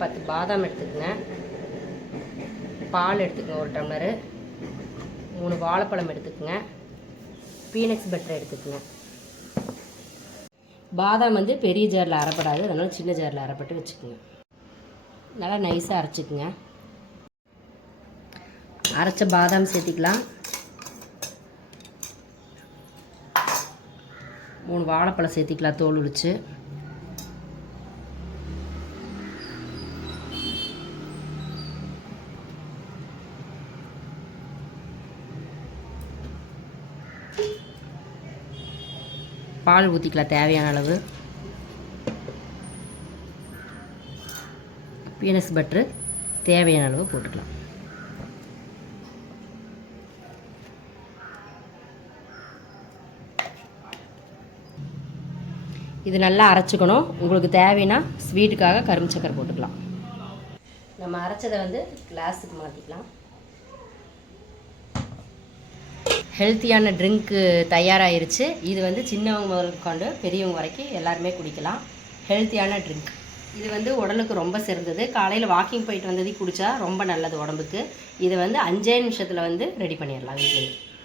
10 பாதாம் எடுத்துக்கங்க, பால் எடுத்துக்கங்க 1 டம்ளரு, 3 வாழைப்பழம் எடுத்துக்கங்க, பீனட்ஸ் பட்டர் எடுத்துக்கங்க. பாதாம் வந்து பெரிய ஜாரில் அரைப்படாது, அதனால் சின்ன ஜாரில் அரைப்பட்டு வச்சுக்கோங்க. நல்லா நைஸாக அரைச்சிக்குங்க. அரைச்ச பாதாம் சேர்த்திக்கலாம், 3 வாழைப்பழம் சேர்த்திக்கலாம் தோல் உரித்து, பால் ஊற்றிக்கலாம் தேவையான அளவு, பீனட்ஸ் பட்டரு தேவையான அளவு போட்டுக்கலாம். இது நல்லா அரைச்சிக்கணும். உங்களுக்கு தேவைன்னா ஸ்வீட்டுக்காக கரும்பு சக்கரை போட்டுக்கலாம். நம்ம அரைச்சதை வந்து கிளாஸுக்கு மாற்றிக்கலாம். ஹெல்த்தியான ட்ரிங்க்கு தயாராகிருச்சு. இது வந்து சின்னவங்க முதல் கொண்டு பெரியவங்க வரைக்கும் எல்லாருமே குடிக்கலாம். ஹெல்த்தியான ட்ரிங்க் இது வந்து உடலுக்கு ரொம்ப சிறந்தது. காலையில் வாக்கிங் போயிட்டு வந்தது குடித்தா ரொம்ப நல்லது உடம்புக்கு. இதை வந்து 5 நிமிஷத்தில் வந்து ரெடி பண்ணிடலாம் வீட்டிலேயே.